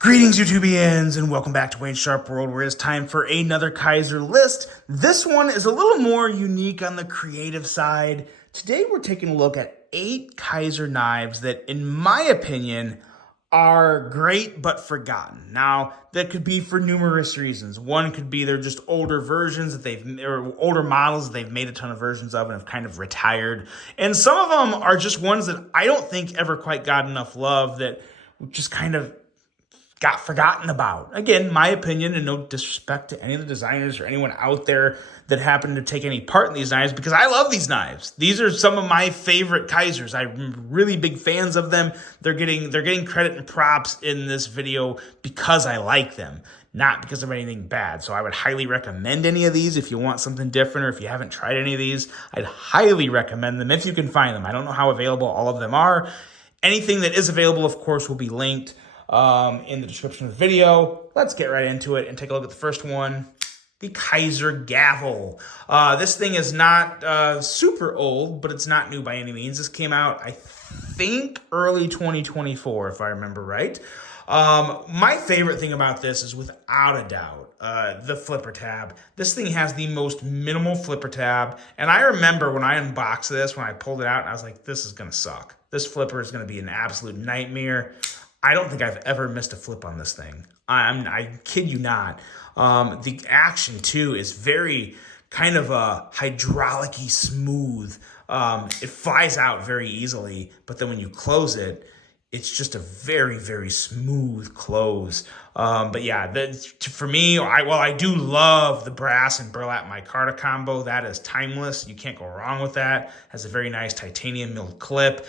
Greetings, YouTubians, and welcome back to Wayne Sharp World, where it's time for another Kizer list. This one is a little more unique on the creative side. Today, we're taking a look at 8 Kizer knives that, in my opinion, are great but forgotten. Now, that could be for numerous reasons. One could be they're just older versions or older models that they've made a ton of versions of and have kind of retired. And some of them are just ones that I don't think ever quite got enough love, that just kind of got forgotten about. Again, my opinion, and no disrespect to any of the designers or anyone out there that happened to take any part in these knives, because I love these knives. These are some of my favorite Kizers. I'm really big fans of them. They're getting credit and props in this video because I like them, not because of anything bad. So I would highly recommend any of these if you want something different, or if you haven't tried any of these. I'd highly recommend them if you can find them. I don't know how available all of them are. Anything that is available, of course, will be linked in the description of the video. Let's get right into it and take a look at the first one, the Kizer Gavel. This thing is not super old, but it's not new by any means. This came out, I think, early 2024, if I remember right. My favorite thing about this is, without a doubt, the flipper tab. This thing has the most minimal flipper tab, and I remember when I unboxed this, when I pulled it out, and I was like, this is gonna suck. This flipper is gonna be an absolute nightmare. I don't think I've ever missed a flip on this thing. I kid you not. The action, too, is very kind of hydraulic-y smooth. It flies out very easily, but then when you close it, it's just a very, very smooth close. But yeah, for me, I do love the brass and burlap micarta combo. That is timeless. You can't go wrong with that. Has a very nice titanium milled clip.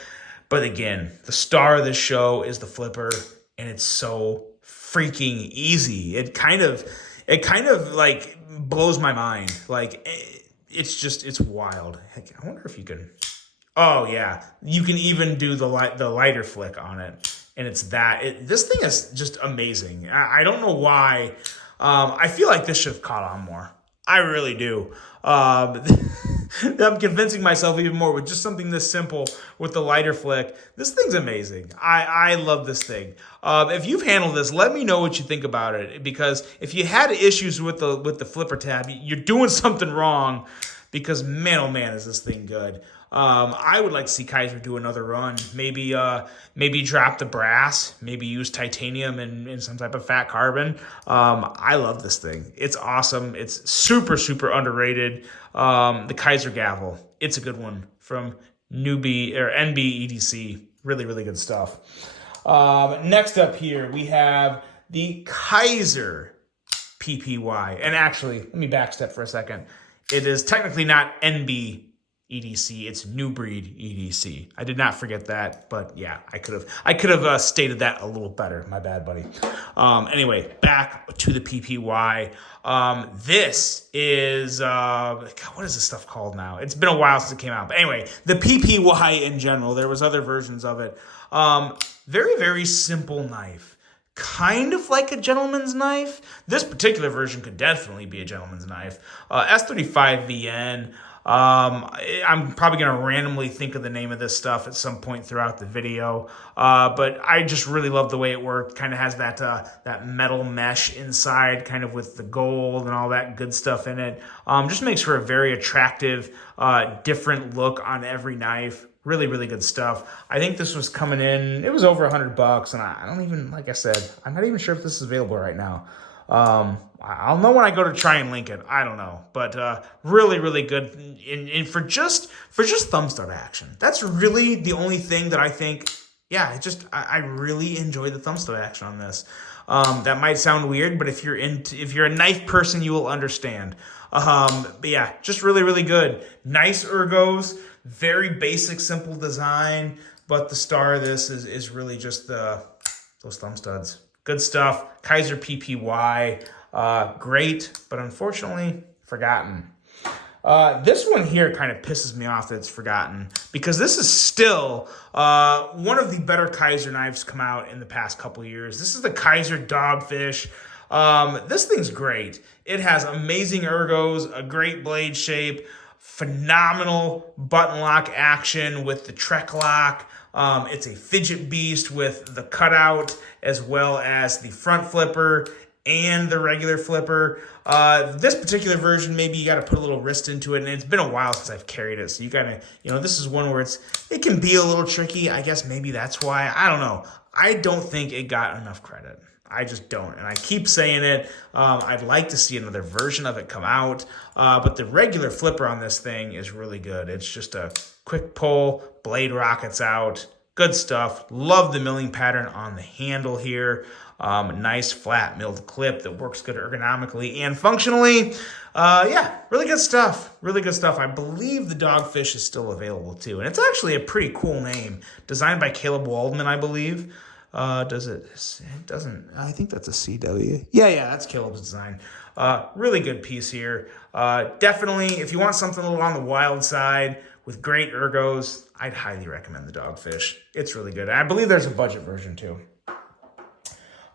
But again, the star of this show is the flipper, and it's so freaking easy. It kind of like blows my mind. Like, it's wild. Heck, I wonder if you can. Oh yeah, you can even do the lighter flick on it, and it's that. This thing is just amazing. I don't know why. I feel like this should have caught on more. I really do. I'm convincing myself even more with just something this simple with the lighter flick. This thing's amazing. I love this thing. If you've handled this, let me know what you think about it, because if you had issues with the flipper tab, you're doing something wrong, because man, oh man, is this thing good. I would like to see Kizer do another run. Maybe drop the brass, maybe use titanium and some type of fat carbon. I love this thing. It's awesome. It's super, super underrated. The Kizer Gavel. It's a good one from NB EDC. Really, really good stuff. Next up here, we have the Kizer PPY. And actually, let me backstep for a second. It is technically not NB EDC, it's New Breed EDC. I did not forget that, but yeah, I could have stated that a little better. My bad, buddy. Anyway, back to the PPY. This is God, what is this stuff called now? It's been a while since it came out, but anyway, the PPY in general. There was other versions of it. Very, very simple knife. Kind of like a gentleman's knife. This particular version could definitely be a gentleman's knife. S35 VN. I'm probably going to randomly think of the name of this stuff at some point throughout the video. But I just really love the way it worked. Kind of has that metal mesh inside, kind of with the gold and all that good stuff in it. Just makes for a very attractive, different look on every knife. Really, really good stuff. I think this was coming in, it was over $100, and I don't even, like I said, I'm not even sure if this is available right now. I'll know when I go to try and link it. I don't know, but really, really good. And for just thumb stud action. That's really the only thing that I think. Yeah, I really enjoy the thumb stud action on this. That might sound weird, but if you're a knife person, you will understand. But yeah, just really, really good. Nice ergos, very basic, simple design. But the star of this is really just those thumb studs. Good stuff. Kizer PPY. Great, but unfortunately forgotten. This one here kind of pisses me off that it's forgotten, because this is still one of the better Kizer knives come out in the past couple years. This is the Kizer Dogfish. This thing's great. It has amazing ergos, a great blade shape, Phenomenal button lock action with the Trek lock. It's a fidget beast with the cutout as well as the front flipper and the regular flipper. This particular version, maybe you got to put a little wrist into it, and it's been a while since I've carried it, so you got to, this is one where it can be a little tricky. I guess maybe that's why. I don't know. I don't think it got enough credit. I just don't, and I keep saying it. I'd like to see another version of it come out, but the regular flipper on this thing is really good. It's just a quick pull, blade rockets out, good stuff. Love the milling pattern on the handle here. Nice flat milled clip that works good ergonomically and functionally. Yeah, really good stuff. Really good stuff. I believe the Dogfish is still available too, and it's actually a pretty cool name. Designed by Caleb Waldman, I believe. Does it? It doesn't. I think that's a CW. Yeah, that's Caleb's design. Really good piece here. Definitely, if you want something a little on the wild side with great ergos, I'd highly recommend the Dogfish. It's really good. I believe there's a budget version too.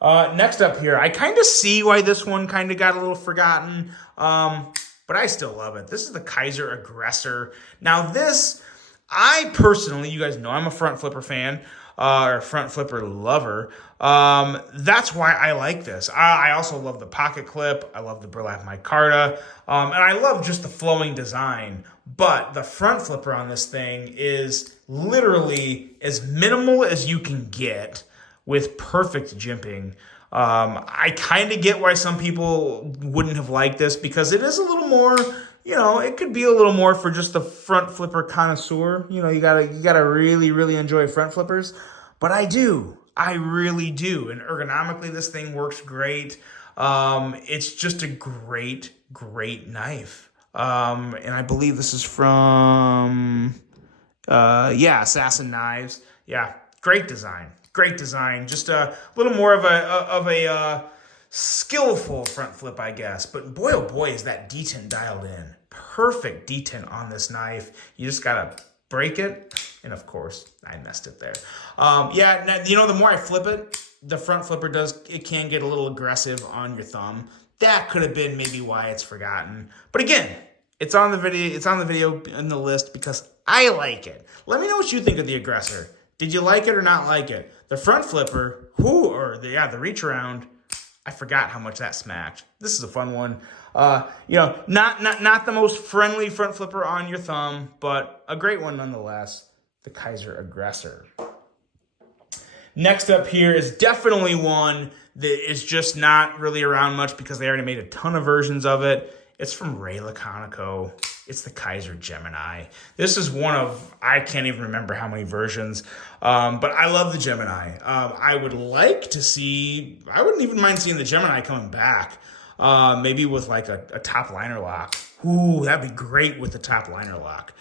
Next up here, I kind of see why this one kind of got a little forgotten, but I still love it. This is the Kizer Aggressor. Now this, I personally, you guys know I'm a front flipper fan. Or front flipper lover. That's why I like this. I also love the pocket clip. I love the burlap micarta. And I love just the flowing design. But the front flipper on this thing is literally as minimal as you can get with perfect jimping. I kind of get why some people wouldn't have liked this because it is a little more, it could be a little more for just the front flipper connoisseur. You gotta really, really enjoy front flippers. But I really do. And ergonomically, this thing works great. It's just a great, great knife. And I believe this is from, Assassin Knives. Yeah, great design. Great design. Just a little more of a skillful front flip, I guess. But boy, oh boy, is that detent dialed in. Perfect detent on this knife. You just gotta break it. And of course, I messed it there. The more I flip it, the front flipper can get a little aggressive on your thumb. That could have been maybe why it's forgotten. But again, it's on the video in the list because I like it. Let me know what you think of the Aggressor. Did you like it or not like it? The front flipper, the reach around, I forgot how much that smacked. This is a fun one. Not the most friendly front flipper on your thumb, but a great one nonetheless. The Kizer Aggressor. Next up here is definitely one that is just not really around much because they already made a ton of versions of it. It's from Ray Laconico. It's the Kizer Gemini. This is one of, I can't even remember how many versions, but I love the Gemini. I wouldn't even mind seeing the Gemini coming back, maybe with like a top liner lock. Ooh, that'd be great with the top liner lock.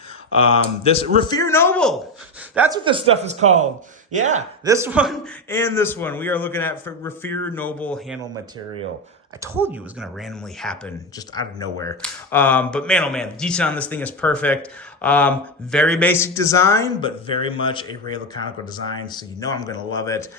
This Rafir Noble, that's what this stuff is called. Yeah, this one and this one. We are looking at Rafir Noble handle material. I told you it was going to randomly happen just out of nowhere. But man, oh man, the detail on this thing is perfect. Very basic design, but very much a Ray Laconico design, so you know I'm going to love it.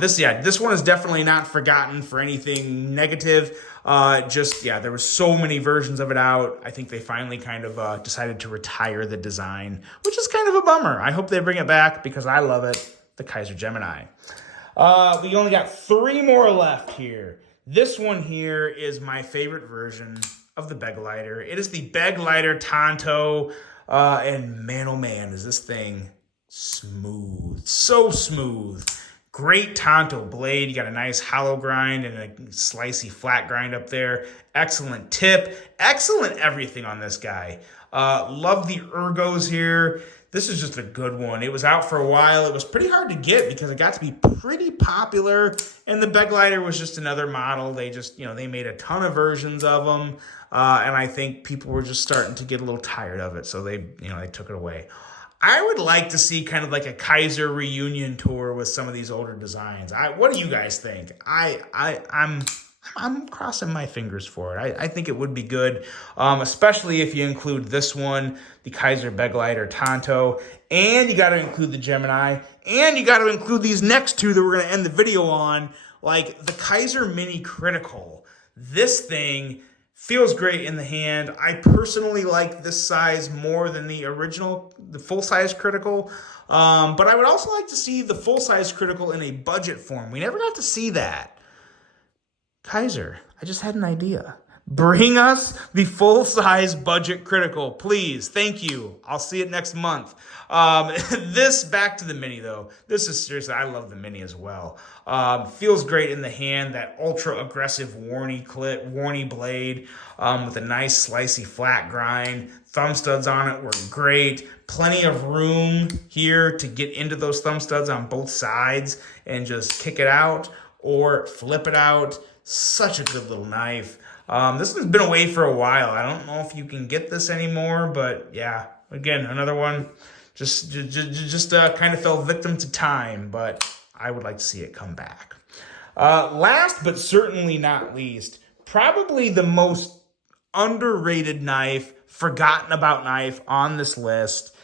This one is definitely not forgotten for anything negative. There were so many versions of it out. I think they finally kind of decided to retire the design, which is kind of a bummer. I hope they bring it back because I love it. The Kizer Gemini. We only got 3 more left here. This one here is my favorite version of the beg lighter. It is the beg lighter Tanto, and man, oh man, is this thing smooth. So smooth. Great Tanto blade. You got a nice hollow grind and a slicey flat grind up there. Excellent tip. Excellent everything on this guy. Love the ergos here. This is just a good one. It was out for a while. It was pretty hard to get because it got to be pretty popular. And the beg lighter was just another model. They just, they made a ton of versions of them. And I think people were just starting to get a little tired of it. So they took it away. I would like to see kind of like a Kizer reunion tour with some of these older designs. What do you guys think? I'm crossing my fingers for it. I think it would be good, especially if you include this one, the Kizer beg lighter Tanto, and you got to include the Gemini, and you got to include these next 2 that we're going to end the video on, like the Kizer Mini Critical. This thing Feels great in the hand. I personally like this size more than the original, the full-size critical. But I would also like to see the full-size critical in a budget form. We never got to see that. Kizer, I just had an idea. Bring us the full-size budget critical, please. Thank you. I'll see it next month. This, back to the mini, though. This is seriously, I love the mini as well. Feels great in the hand, that ultra-aggressive warny blade with a nice slicey flat grind. Thumb studs on it were great. Plenty of room here to get into those thumb studs on both sides and just kick it out or flip it out. Such a good little knife. This one's been away for a while. I don't know if you can get this anymore, but yeah, again, another one just kind of fell victim to time, but I would like to see it come back. Last but certainly not least, probably the most underrated knife, forgotten about knife on this list,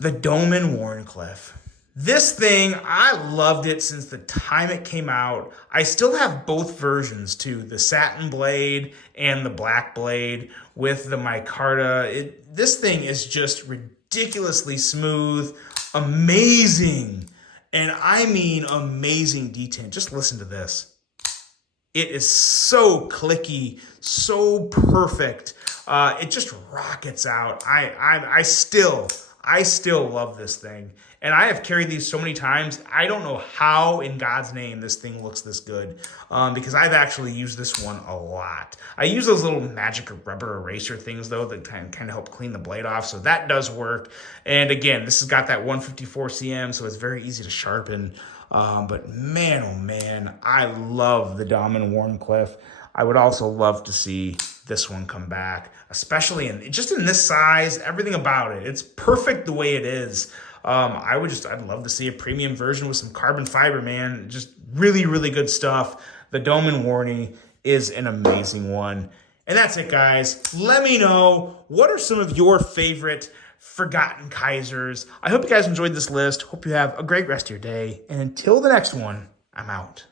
the Domen Wharncliffe. This thing, I loved it since the time it came out. I still have both versions too, the satin blade and the black blade with the micarta. This thing is just ridiculously smooth, amazing, and I mean amazing detent. Just listen to this. It is so clicky, so perfect. It just rockets out. I still love this thing. And I have carried these so many times, I don't know how in God's name this thing looks this good, because I've actually used this one a lot. I use those little magic rubber eraser things, though, that kind of help clean the blade off, so that does work. And again, this has got that 154 cm, so it's very easy to sharpen. But man, oh man, I love the Domen Wharncliffe. I would also love to see this one come back, especially in this size, everything about it. It's perfect the way it is. I'd love to see a premium version with some carbon fiber, man. Just really, really good stuff. The Domen Warnie is an amazing one. And that's it, guys. Let me know, what are some of your favorite forgotten Kizers? I hope you guys enjoyed this list. Hope you have a great rest of your day. And until the next one, I'm out.